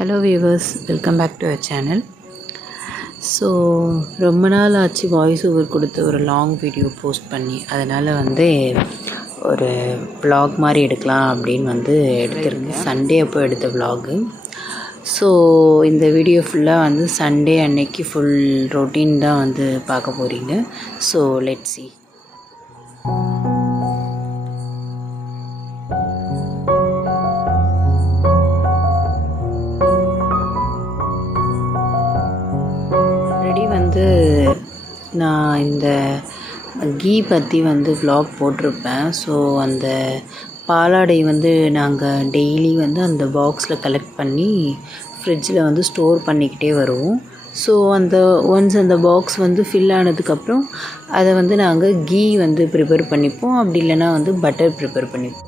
Hello viewers, welcome back to our channel. So ரொம்ப நாள் ஆச்சு வாய்ஸ் ஓவர் கொடுத்து ஒரு லாங் வீடியோ போஸ்ட் பண்ணி, அதனால் ஒரு vlog மாதிரி எடுக்கலாம் அப்படின்னு எடுத்திருக்கேன். சண்டே அப்போ எடுத்த vlog. ஸோ இந்த வீடியோ ஃபுல்லாக சண்டே அன்னைக்கு ஃபுல் ரொட்டீன் தான் பார்க்க போகிறீங்க. So let's see. நான் இந்த கீ பற்றி vlog போட்டிருப்பேன். ஸோ அந்த பாலாடை நாங்கள் டெய்லி அந்த பாக்ஸில் கலெக்ட் பண்ணி ஃப்ரிட்ஜில் ஸ்டோர் பண்ணிக்கிட்டே வருவோம். ஸோ ஒன்ஸ் அந்த பாக்ஸ் ஃபில் ஆனதுக்கப்புறம் அதை நாங்கள் கீ ப்ரிப்பேர் பண்ணிப்போம். அப்படி இல்லைன்னா பட்டர் ப்ரிப்பேர் பண்ணிப்போம்.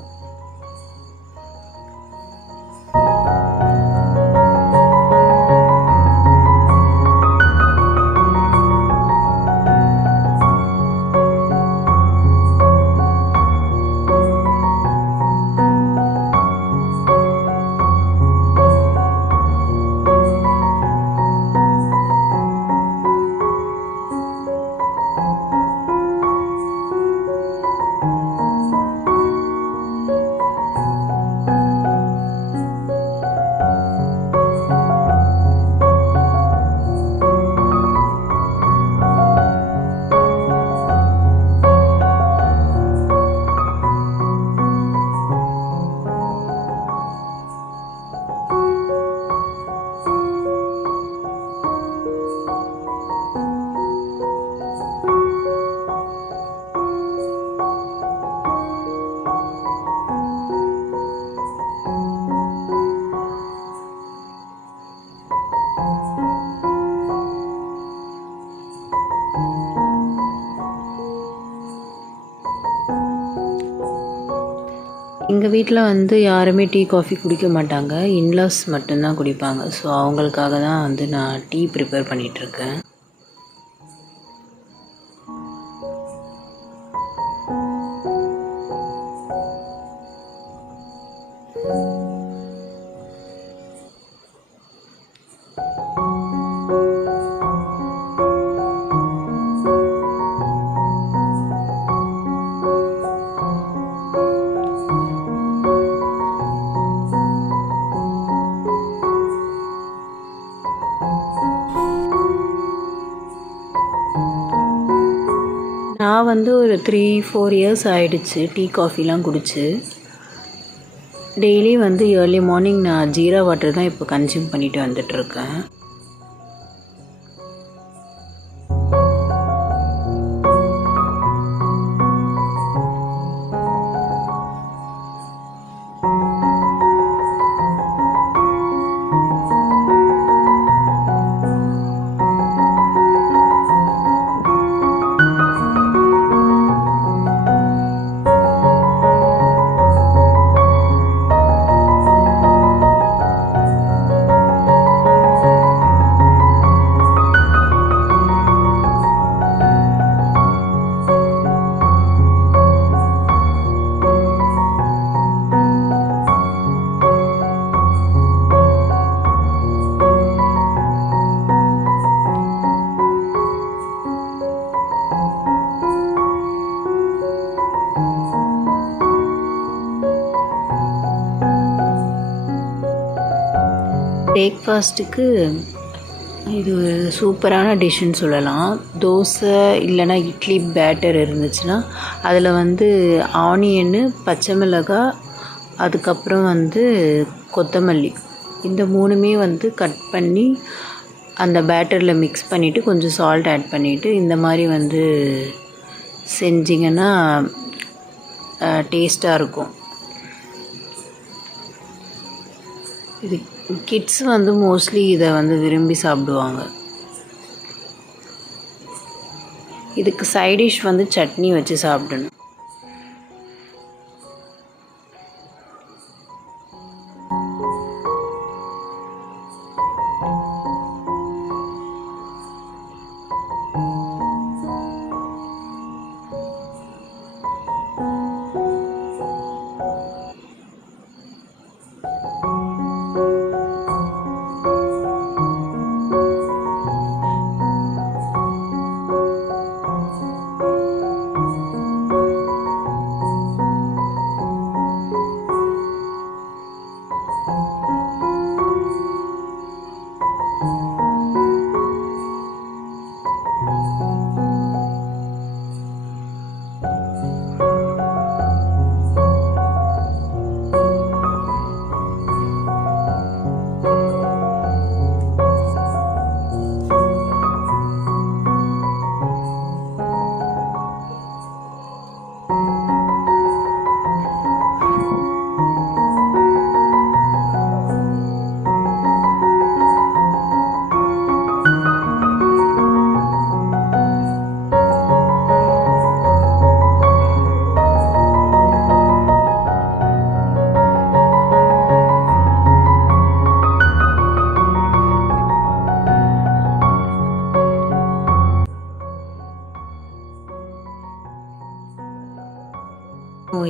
எங்கள் வீட்டில் யாருமே டீ காஃபி குடிக்க மாட்டாங்க. இன்லாஸ் மட்டும்தான் குடிப்பாங்க. ஸோ அவங்களுக்காக தான் நான் டீ ப்ரிப்பேர் பண்ணிகிட்ருக்கேன். நான் ஒரு 3-4 இயர்ஸ் ஆகிடுச்சு டீ காஃபிலாம் குடிச்சு. டெய்லி ஏர்லி மார்னிங் நான் ஜீரா வாட்டர் தான் இப்போ கன்சியூம் பண்ணிட்டு வந்துட்டுருக்கேன். பிரேக்ஃபாஸ்ட்டுக்கு இது ஒரு சூப்பரான டிஷ்ஷுன்னு சொல்லலாம். தோசை இல்லைன்னா இட்லி பேட்டர் இருந்துச்சுன்னா அதில் ஆனியன்னு, பச்சை மிளகாய், அதுக்கப்புறம் கொத்தமல்லி, இந்த மூணுமே கட் பண்ணி அந்த பேட்டரில் மிக்ஸ் பண்ணிவிட்டு கொஞ்சம் சால்ட் ஆட் பண்ணிவிட்டு இந்த மாதிரி செஞ்சிங்கன்னா டேஸ்ட்டாக இருக்கும். இது கிட்ஸ் மோஸ்ட்லி இதை விரும்பி சாப்பிடுவாங்க. இதுக்கு சைட் டிஷ் சட்னி வச்சு சாப்பிடணும்.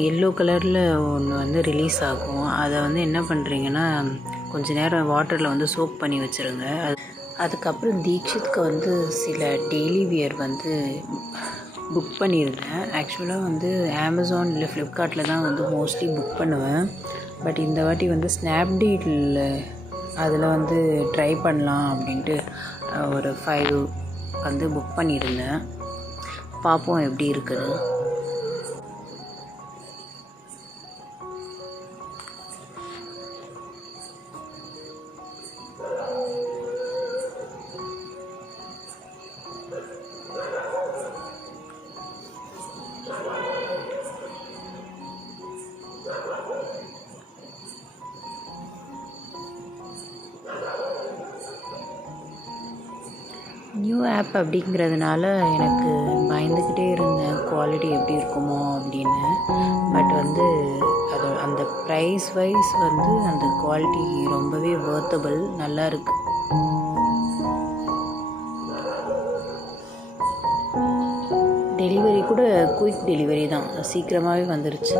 எல்லோ கலரில் ஒன்று வந்து ரிலீஸ் ஆகும். அதை வந்து என்ன பண்ணுறீங்கன்னா கொஞ்ச நேரம் வாட்டரில் வந்து சோக் பண்ணி வச்சுருங்க. அதுக்கப்புறம் தீக்ஷித்க்கு வந்து சில டெய்லி வியர் வந்து புக் பண்ணியிருந்தேன். ஆக்சுவலாக வந்து அமேசான் இல்லை ஃப்ளிப்கார்ட்டில் தான் வந்து மோஸ்ட்லி புக் பண்ணுவேன். பட் இந்த வாட்டி வந்து ஸ்னாப்டீலில் அதில் வந்து ட்ரை பண்ணலாம் அப்படின்ட்டு ஒரு 5 வந்து புக் பண்ணியிருந்தேன். பார்ப்போம் எப்படி இருக்குது. நியூ ஆப் அப்படிங்கிறதுனால எனக்கு பயந்துக்கிட்டே இருந்தேன் குவாலிட்டி எப்படி இருக்குமோ அப்படின்னு. பட் வந்து அது அந்த ப்ரைஸ் வைஸ் வந்து அந்த குவாலிட்டி ரொம்பவே வர்த்தபிள், நல்லா இருக்குது. டெலிவரி கூட குயிக் டெலிவரி தான், சீக்கிரமாகவே வந்துருச்சு.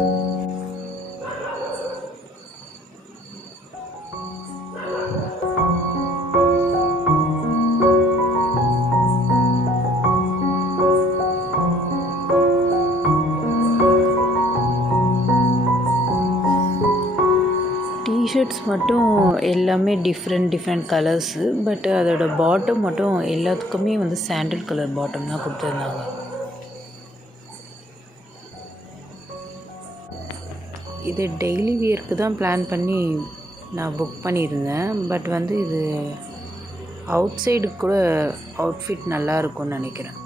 டிஷர்ட்ஸ் மட்டும் எல்லாமே டிஃப்ரெண்ட் கலர்ஸு. பட் அதோட பாட்டம் மட்டும் எல்லாத்துக்குமே வந்து சாண்டில் கலர் பாட்டம் தான் கொடுத்துருந்தாங்க. இது டெய்லி வியருக்கு தான் பிளான் பண்ணி நான் புக் பண்ணியிருந்தேன். பட் வந்து இது அவுட் சைடுக்கு கூட அவுட்ஃபிட் நல்லா இருக்கும்னு நினைக்கிறேன்.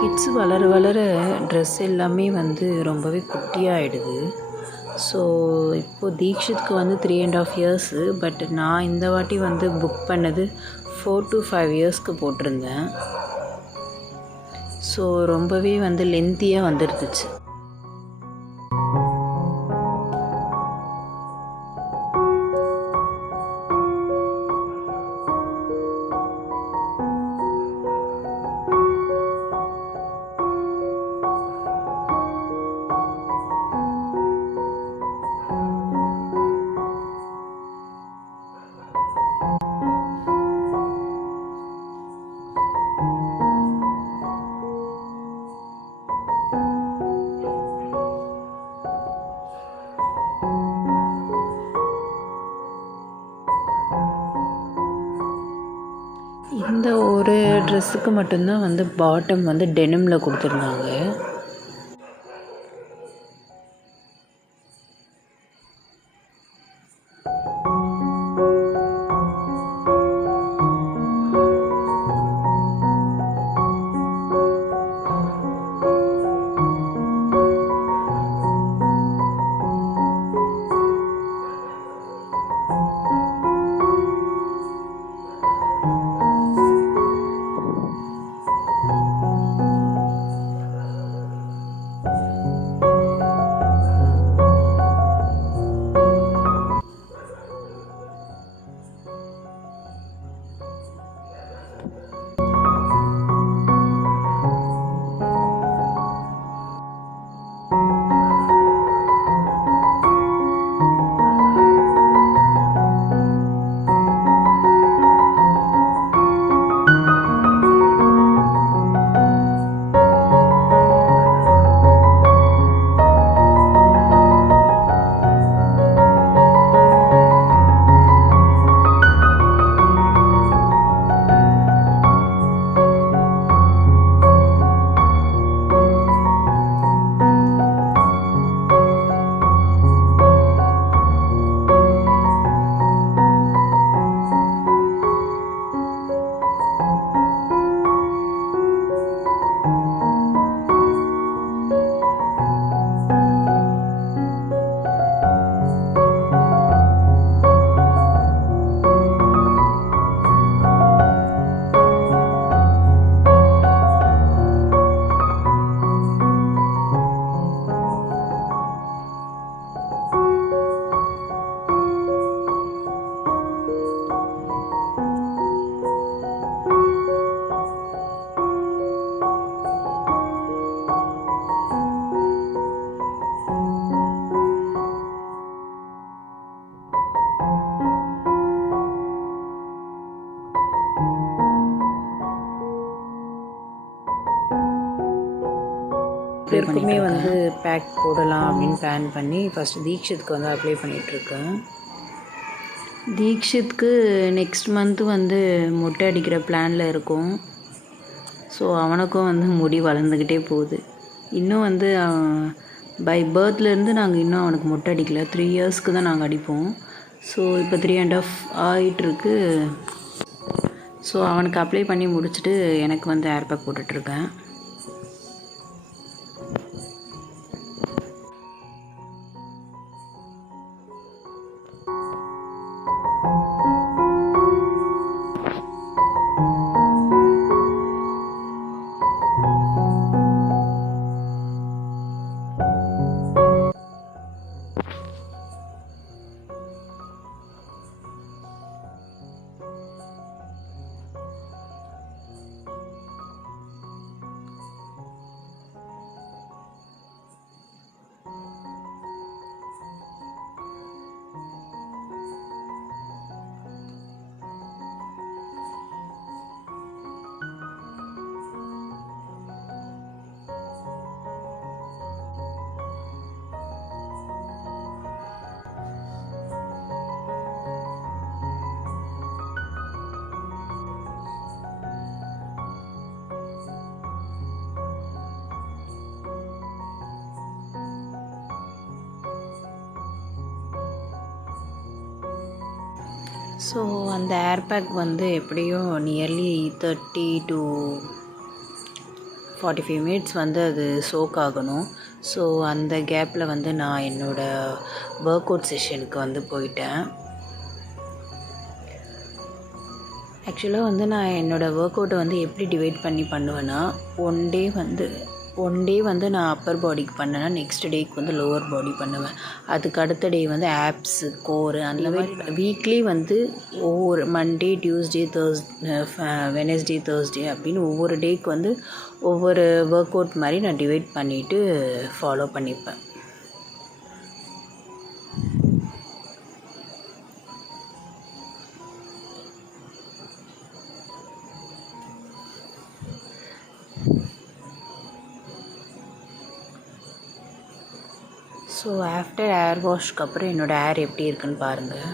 கிட்ஸ் வளர ட்ரெஸ் எல்லாமே வந்து ரொம்பவே குட்டியாகிடுது. ஸோ இப்போது தீக்ஷித்க்கு வந்து 3.5 இயர்ஸு. பட் நான் இந்த வாட்டி வந்து புக் பண்ணது 4 to 5 இயர்ஸ்க்கு போட்டிருந்தேன். ஸோ ரொம்பவே வந்து லென்த்தியாக வந்துருந்துச்சு. இந்த ஒரு ட்ரெஸ்ஸுக்கு மட்டும்தான் வந்து பாட்டம் வந்து டெனிமில் கொடுத்துருந்தாங்க. பேருக்குமே வந்து பேக் போடலாம் அப்படின்னு பிளான் பண்ணி ஃபஸ்ட்டு தீக்ஷித்துக்கு வந்து அப்ளை பண்ணிகிட்ருக்கேன். தீக்ஷித்துக்கு நெக்ஸ்ட் மந்த்து வந்து மொட்டை அடிக்கிற பிளானில் இருக்கும். ஸோ அவனுக்கும் வந்து முடி வளர்ந்துக்கிட்டே போகுது. இன்னும் வந்து பை பர்த்லேருந்து நாங்கள் இன்னும் அவனுக்கு மொட்டை அடிக்கலை. 3 இயர்ஸ்க்கு தான் நாங்கள் அடிப்போம். ஸோ இப்போ 3.5 ஆகிட்டுருக்கு. ஸோ அவனுக்கு அப்ளை பண்ணி முடிச்சுட்டு எனக்கு வந்து ஏர் பேக் போட்டுட்ருக்கேன். ஸோ அந்த ஏர் பேக் வந்து எப்படியும் நியர்லி 30 to 45 மினிட்ஸ் வந்து அது சோக் ஆகணும். ஸோ அந்த கேப்பில் வந்து நான் என்னோடய ஒர்க் அவுட் செஷனுக்கு வந்து போயிட்டேன். ஆக்சுவலாக வந்து நான் என்னோடய ஒர்க் அவுட்டை வந்து எப்படி டிவைட் பண்ணி பண்ணுவேன்னா, ஒன் டே வந்து நான் அப்பர் பாடிக்கு பண்ணேன்னா நெக்ஸ்ட் டேக்கு வந்து லோவர் பாடி பண்ணுவேன். அதுக்கு அடுத்த டே வந்து ஆப்ஸு, கோரு அந்த மாதிரி வீக்லி வந்து ஒவ்வொரு மண்டே, டியூஸ்டே, வெனஸ்டே, தேர்ஸ்டே அப்படின்னு ஒவ்வொரு டேக்கு வந்து ஒவ்வொரு ஒர்க் அவுட் மாதிரி நான் டிவைட் பண்ணிவிட்டு ஃபாலோ பண்ணிப்பேன். ஸோ ஆஃப்டர் ஏர் வாஷ்க்கு அப்புறம் என்னோடய ஹேர் எப்படி இருக்குன்னு பாருங்கள்.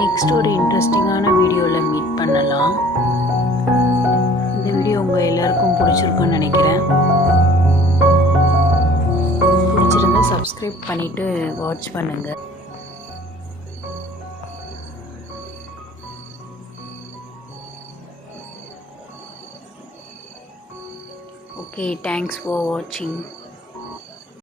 நெக்ஸ்ட் ஒரு இன்ட்ரெஸ்டிங்கான வீடியோவில் மீட் பண்ணலாம். இந்த வீடியோ உங்கள் எல்லாருக்கும் பிடிச்சிருக்குன்னு நினைக்கிறேன். பிடிச்சிருந்தா சப்ஸ்கிரைப் பண்ணிவிட்டு வாட்ச் பண்ணுங்கள். ஓகே, தேங்க்ஸ் ஃபார் வாட்சிங்.